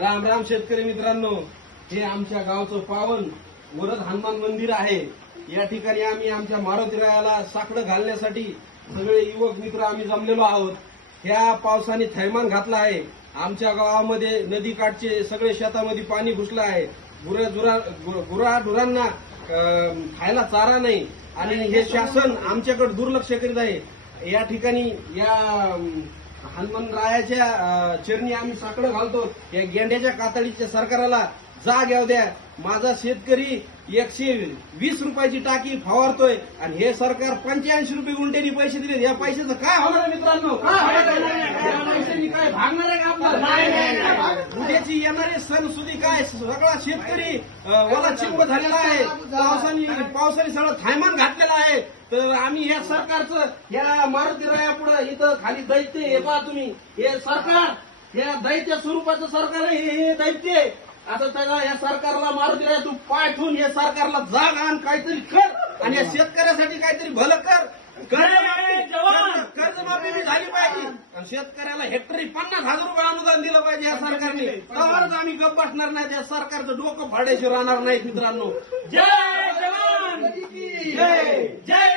राम राम शेतकरी मित्रांनो, हे आमच्या गावचं पावन वरद हनुमान मंदिर आहे। या ठिकाणी आम्ही आमच्या मारुतीरायाला साकडं घालण्यासाठी सगळे युवक मित्र आम्ही जमलेलो आहोत। ह्या पावसाने थैमान घातला आहे। आमच्या गावामध्ये नदीकाठचे सगळे शेतामध्ये पाणी घुसलं आहे। गुराढोरांना खायला चारा नाही आणि हे शासन आमच्याकडे दुर्लक्ष करीत आहे। या ठिकाणी या हनुमंतरायाच्या चरणी आम्ही साकडं घालतो। या गेंड्याच्या कातडीच्या सरकाराला जाग येऊ द्या। माझा शेतकरी 120 रुपयाची टाकी फवारतोय आणि हे सरकार 85 रुपये गुंठ्यानी पैसे दिले। या पैशाचं काय होणार मित्रांनो? पैशांनी काय भागणार आहे का आपल्याला? उद्याची येणारे सण सुधी काय सगळा शेतकरी वला चिंब झालेला आहे। पावसाने सगळं थैमान घातलेलं आहे। तर आम्ही या सरकारचं या मारुतीरायापुढे इथं खाली दैत्य हे पहा तुम्ही, हे सरकार या दैत्य स्वरूपाचं सरकार आहे। हे दैत्य आता त्याला या सरकारला मारुतीराया तू पाय ठेवून हे सरकारला जाग आण, काहीतरी कर आणि या शेतकऱ्यासाठी काहीतरी भलं कर। कर्जमाफी बी झाली पाहिजे आणि शेतकऱ्याला हेक्टरी 50,000 रुपये अनुदान दिलं पाहिजे या सरकारने। तरच आम्ही गप्प बसणार नाही, त्या सरकारचं डोकं फाडायचं राहणार नाही मित्रांनो। जय जवान, जय जय